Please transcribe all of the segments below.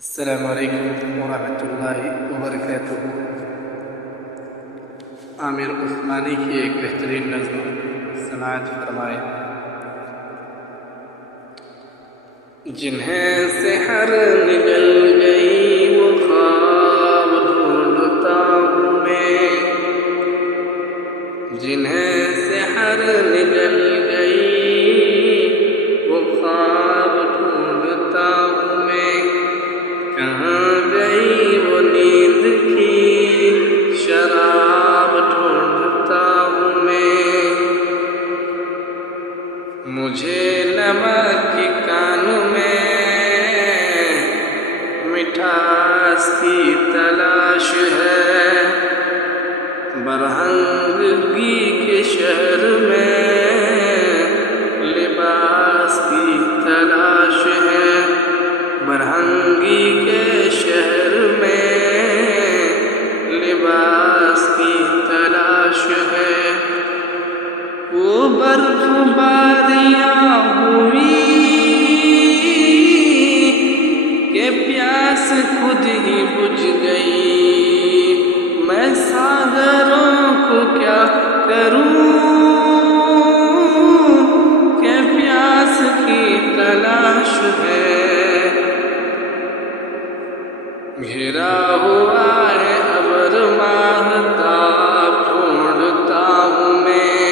السلام علیکم ورحمۃ اللہ وبرکاتہ۔ عامر عثمانی کی ایک بہترین نظم سماعت فرمائے۔ جنہیں سحر نگل گئی وہ خواب ڈھونڈتا ہوں میں، جنہیں سحر نگل گئی وہ خواب ڈھونڈتا ہوں میں، کہاں گئی وہ نیند کی شراب ڈھونڈتا ہوں میں، مجھے نمک کی کانوں میں مٹھاس کی تلاش ہے، برہنگی کے شہر میں لباس کی تلاش ہے، برہنگی کے شہر میں لباس کی تلاش ہے، وہ برف باریاں ہوئی کہ پیاس خود ہی بجھ گئی، میں ساغروں کو کیا کروں کہ پیاس کی تلاش ہے، گھرا ہوا ہے ابر ماہتاب ڈھونڈتا ہوں میں،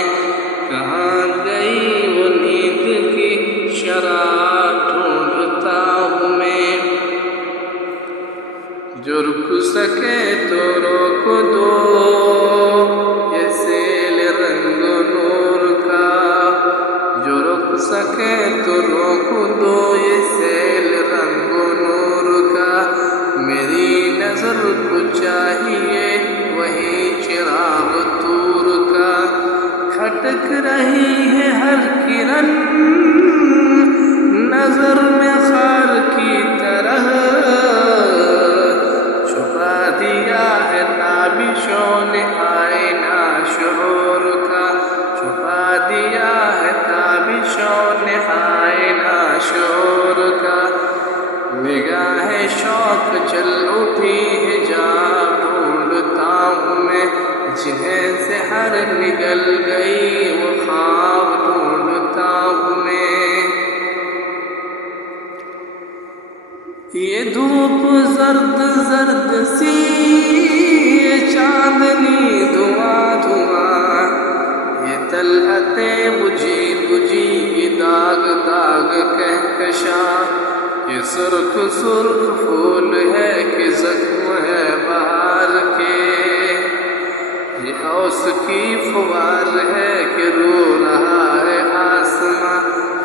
کہاں گئی وہ نیند کی شراب ڈھونڈتا ہوں میں، جو رک سکے تو روک دو یہ سیل رنگ و نور کا، جو رک سکے تو روک دو یہ سیل رنگ و نور کا، میری نظر کو چاہیے وہی چراغ طور کا، کھٹک رہی ہے ہر کرن نظر میں خار کی طرح، چھپا دیا ہے تابشوں نے آئینہ شعور کا، چھپا دیا ہے تابشوں نے آئینہ شعور کا، نگاہ شوق چل اٹھی حجاب ڈھونڈتا ہوں میں، جنہیں سحر نگل گئی وہ خواب ڈھونڈتا ہوں میں، یہ دھوپ زرد زرد سی یہ چاندنی دھواں دھواں، یہ طلعتیں بجھی بجھی یہ داغ داغ کہکشاں، یہ سرخ سرخ پھول ہے کہ زخم ہے بہار کے، یہ اوس کی فوار ہے کہ رو رہا ہے آسماں،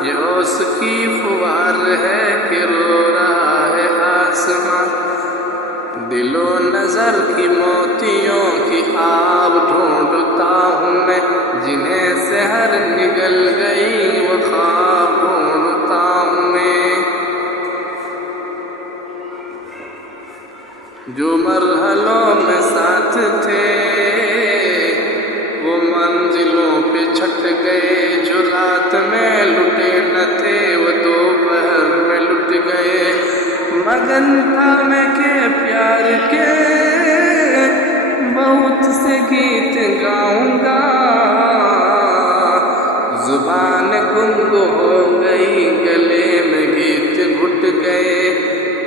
یہ اوس کی فوار ہے کہ رو رہا ہے آسماں، دل و نظر کی موتیوں کی آب ڈھونڈتا ہوں میں، جنہیں سحر نگل گئی وہ خواب ڈھونڈتا ہوں میں، جو مرحلوں میں ساتھ تھے وہ منزلوں پہ چھٹ گئے، جو رات میں لٹے نہ تھے وہ دوپہر میں لٹ گئے، مگن تھا میں کہ پیار کے بہت سے گیت گاؤں گا، زبان گنگ ہو گئی گلے میں گیت گھٹ گئے،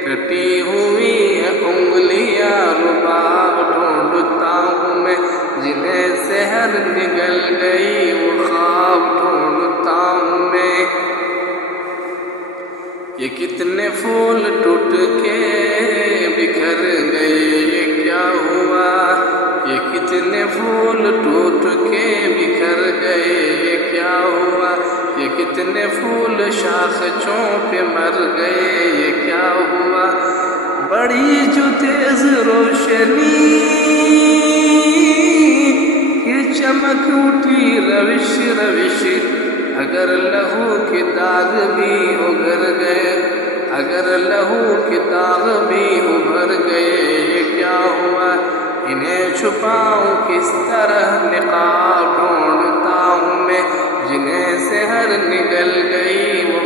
کٹی ہوئی ہے انگلیاں رباب ڈھونڈتا ہوں میں، جنہیں سحر نگل گئی وہ خواب ڈھونڈتا ہوں میں، یہ کتنے پھول ٹوٹ کے بکھر گئے یہ کیا ہوا، یہ کتنے پھول ٹوٹ کے بکھر گئے یہ کیا ہوا، یہ کتنے پھول شاخچوں پہ مر گئے یہ کیا ہوا، بڑی جو تیز روشنی یہ چمک اٹھی روش روش، اگر لہو کے داغ بھی اگھر گئے، اگر لہو کے داغ بھی ابھر گئے یہ کیا ہوا، انہیں چھپاؤں کس طرح نقاب ڈھونڈتا ہوں میں، جنہیں سحر نگل گئی وہ